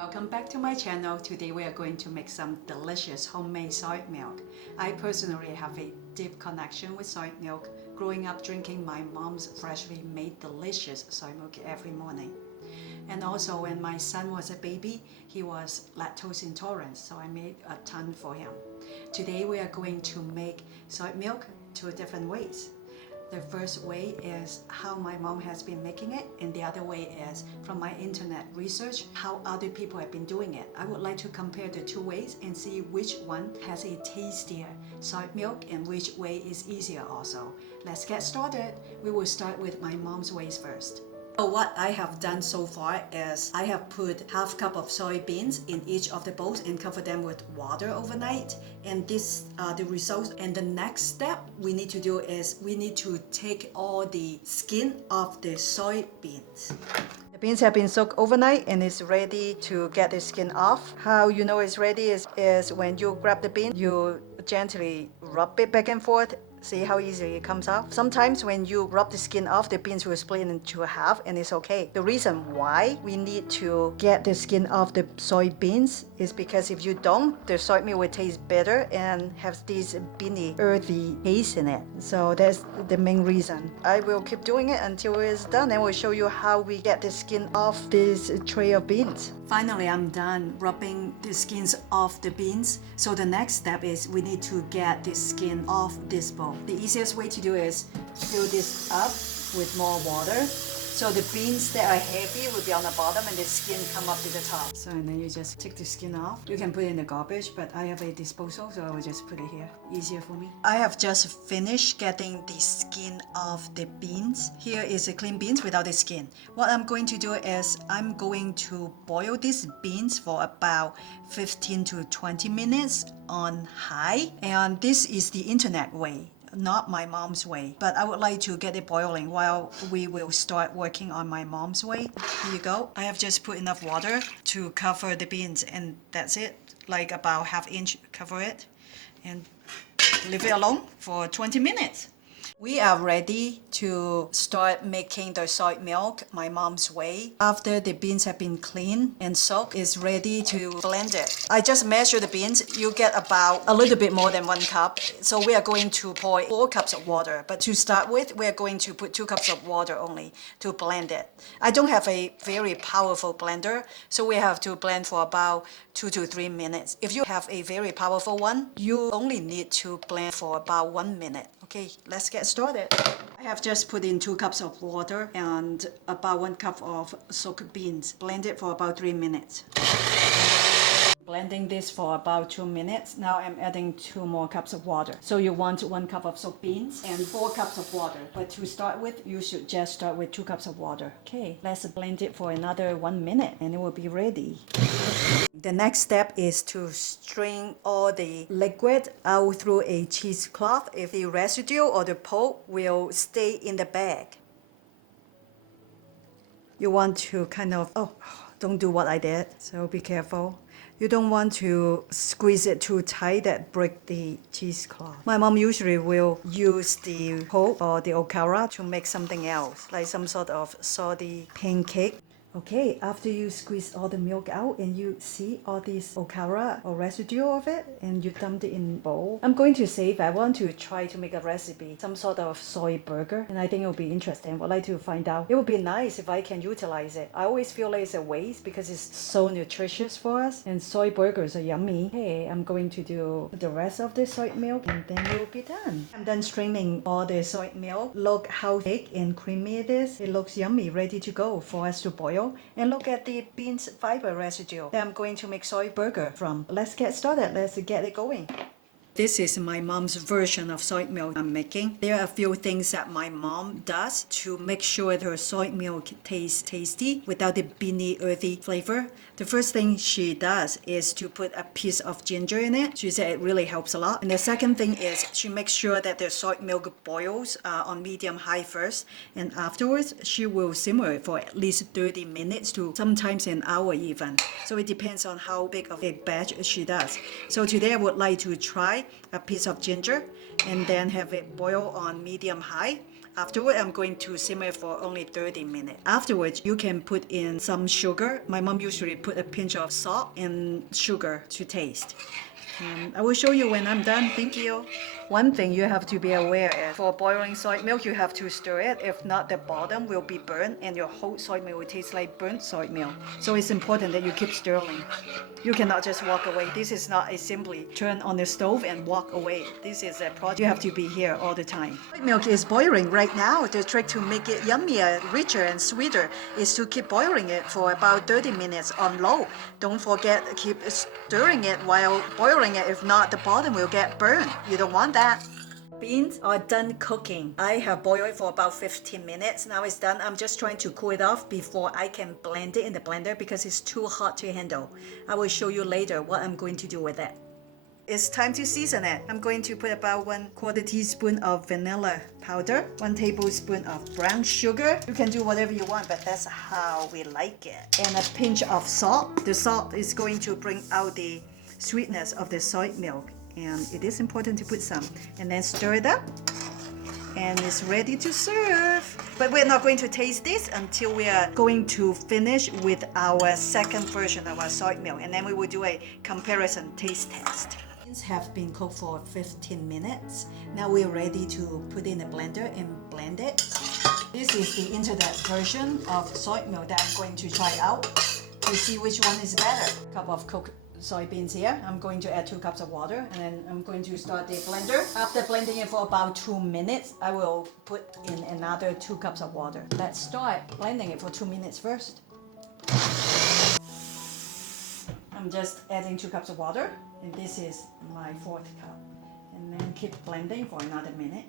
Welcome back to my channel. Today we are going to make some delicious homemade soy milk. I personally have a deep connection with soy milk, growing up drinking my mom's freshly made delicious soy milk every morning. And also when my son was a baby, he was lactose intolerant, so I made a ton for him. Today we are going to make soy milk two different ways. The first way is how my mom has been making it, and the other way is from my internet research, how other people have been doing it. I would like to compare the two ways and see which one has a tastier soy milk and which way is easier also. Let's get started. We will start with my mom's ways first. So what I have done so far is I have put half cup of soybeans in each of the bowls and cover them with water overnight. And these are the results. And the next step we need to do is we need to take all the skin off the soybeans. The beans have been soaked overnight and it's ready to get the skin off. How you know it's ready is when you grab the bean, you gently rub it back and forth. See how easily it comes off? Sometimes when you rub the skin off, the beans will split into half and it's okay. The reason why we need to get the skin off the soybeans is because if you don't, the soy milk will taste bitter and have this beany, earthy taste in it. So that's the main reason. I will keep doing it until it's done and we'll show you how we get the skin off this tray of beans. Finally, I'm done rubbing the skins off the beans. So the next step is we need to get the skin off this bowl. The easiest way to do is fill this up with more water. So the beans that are heavy will be on the bottom and the skin come up to the top. So and then you just take the skin off. You can put it in the garbage, but I have a disposal, so I will just put it here. Easier for me. I have just finished getting the skin off the beans. Here is the clean beans without the skin. What I'm going to do is I'm going to boil these beans for about 15 to 20 minutes on high. And this is the internet way, not my mom's way, but I would like to get it boiling while we will start working on my mom's way. Here you go. I have just put enough water to cover the beans and that's it, like about ½ inch cover it and leave it alone for 20 minutes. We are ready to start making the soy milk my mom's way. After the beans have been cleaned and soaked, it's ready to blend it. I just measure the beans. You get about a little bit more than 1 cup. So we are going to pour 4 cups of water. But to start with, we are going to put 2 cups of water only to blend it. I don't have a very powerful blender, so we have to blend for about 2 to 3 minutes. If you have a very powerful one, you only need to blend for about 1 minute. Okay, let's get started. I have just put in 2 cups of water and about 1 cup of soaked beans. Blend it for about 3 minutes. Blending this for about 2 minutes. Now I'm adding 2 more cups of water. So you want 1 cup of soaked beans and 4 cups of water. But to start with, you should just start with 2 cups of water. Okay, let's blend it for another 1 minute and it will be ready. The next step is to strain all the liquid out through a cheesecloth if the residue or the pulp will stay in the bag. You want to kind of, don't do what I did, so be careful. You don't want to squeeze it too tight that break the cheesecloth. My mom usually will use the pulp or the okara to make something else, like some sort of salty pancake. Okay, after you squeeze all the milk out and you see all this okara or residue of it and you dumped it in a bowl, I'm going to save. I want to try to make a recipe, some sort of soy burger, and I think it will be interesting. I would like to find out. It would be nice if I can utilize it. I always feel like it's a waste because it's so nutritious for us and soy burgers are yummy. Hey, I'm going to do the rest of the soy milk and then it will be done. I'm done straining all the soy milk. Look how thick and creamy it is. It looks yummy, ready to go for us to boil. And look at the beans fiber residue that I'm going to make soy burger from. Let's get started. Let's get it going. This is my mom's version of soy milk I'm making. There are a few things that my mom does to make sure her soy milk tastes tasty without the beany, earthy flavor. The first thing she does is to put a piece of ginger in it. She said it really helps a lot. And the second thing is she makes sure that the soy milk boils on medium-high first. And afterwards, she will simmer it for at least 30 minutes to sometimes an hour even. So it depends on how big of a batch she does. So today I would like to try a piece of ginger and then have it boil on medium-high. Afterward, I'm going to simmer it for only 30 minutes. Afterwards, you can put in some sugar. My mom usually put a pinch of salt and sugar to taste. I will show you when I'm done. Thank you. One thing you have to be aware is for boiling soy milk, you have to stir it. If not, the bottom will be burnt and your whole soy milk will taste like burnt soy milk. So it's important that you keep stirring. You cannot just walk away. This is not a simply turn on the stove and walk away. This is a project. You have to be here all the time. Soy milk is boiling right now. The trick to make it yummier, richer and sweeter is to keep boiling it for about 30 minutes on low. Don't forget, keep stirring it while boiling it. If not, the bottom will get burned. You don't want that. Beans are done cooking. I have boiled it for about 15 minutes. Now it's done. I'm just trying to cool it off before I can blend it in the blender because it's too hot to handle. I will show you later what I'm going to do with it. It's time to season it. I'm going to put about 1/4 teaspoon of vanilla powder, 1 tablespoon of brown sugar. You can do whatever you want, but that's how we like it. And a pinch of salt. The salt is going to bring out the sweetness of the soy milk. And it is important to put some. And then stir it up. And it's ready to serve. But we're not going to taste this until we are going to finish with our second version of our soy milk. And then we will do a comparison taste test. Beans have been cooked for 15 minutes. Now we're ready to put in the blender and blend it. This is the internet version of soy milk that I'm going to try out to see which one is better. Cup of cooked soybeans here. I'm going to add 2 cups of water and then I'm going to start the blender. After blending it for about 2 minutes, I will put in another 2 cups of water. Let's start blending it for 2 minutes first. I'm just adding 2 cups of water and this is my 4th cup. And then keep blending for another minute.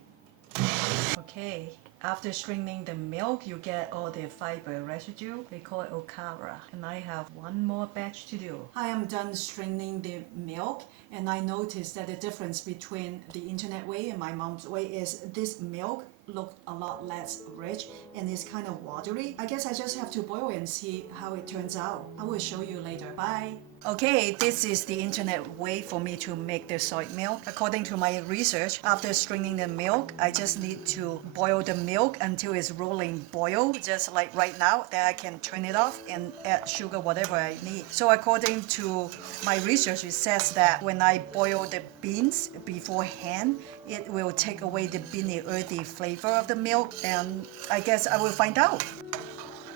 Okay, after straining the milk, you get all the fiber residue. They call it okara. And I have one more batch to do. I am done straining the milk and I noticed that the difference between the internet way and my mom's way is this milk looked a lot less rich and it's kind of watery. I guess I just have to boil it and see how it turns out. I will show you later. Bye. Okay, this is the internet way for me to make the soy milk. According to my research, after straining the milk, I just need to boil the milk until it's rolling boil, just like right now. Then I can turn it off and add sugar, whatever I need. So according to my research, it says that when I boil the beans beforehand, it will take away the beany, earthy flavor of the milk, and I guess I will find out.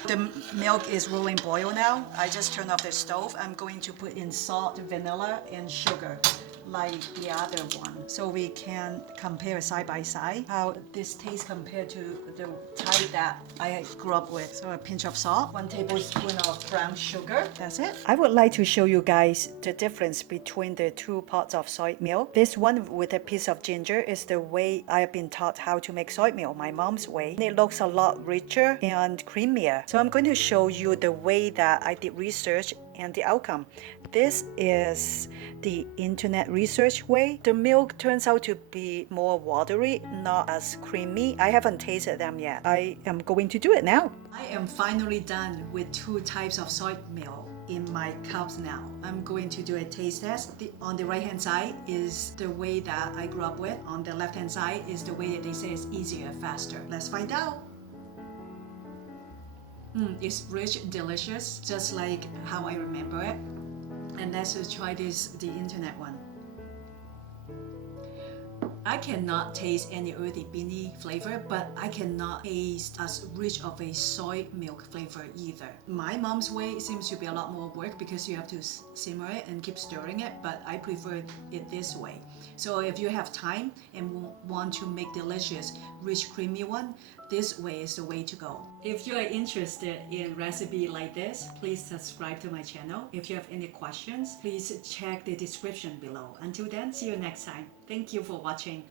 The milk is rolling boil now. I just turned off the stove. I'm going to put in salt, vanilla, and sugar like the other one. So we can compare side by side how this tastes compared to the type that I grew up with. So a pinch of salt, 1 tablespoon of brown sugar. That's it. I would like to show you guys the difference between the 2 pots of soy milk. This one with a piece of ginger is the way I have been taught how to make soy milk, my mom's way. It looks a lot richer and creamier. So I'm going to show you the way that I did research and the outcome. This is the internet research way. The milk turns out to be more watery, not as creamy. I haven't tasted them yet. I am going to do it now. I am finally done with 2 types of soy milk in my cups now. I'm going to do a taste test. On the right hand side is the way that I grew up with. On the left hand side is the way that they say is easier, faster. Let's find out. It's rich, delicious, just like how I remember it. And let's just try this, the internet one. I cannot taste any earthy beany flavor, but I cannot taste as rich of a soy milk flavor either. My mom's way seems to be a lot more work because you have to simmer it and keep stirring it, but I prefer it this way. So if you have time and want to make delicious, rich, creamy one, this way is the way to go. If you are interested in recipe like this, please subscribe to my channel. If you have any questions, please check the description below. Until then, see you next time. Thank you for watching.